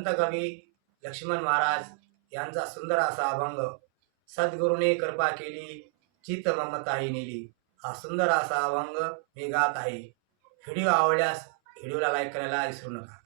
संत कवी लक्ष्मण महाराज यांचा सुंदर असा अभंग सद्गुरूने कृपा केली चित्त ममताही नेली. हा सुंदर असा अभंग मी गात आहे. व्हिडिओ आवडल्यास व्हिडिओला लाईक करायला विसरू नका.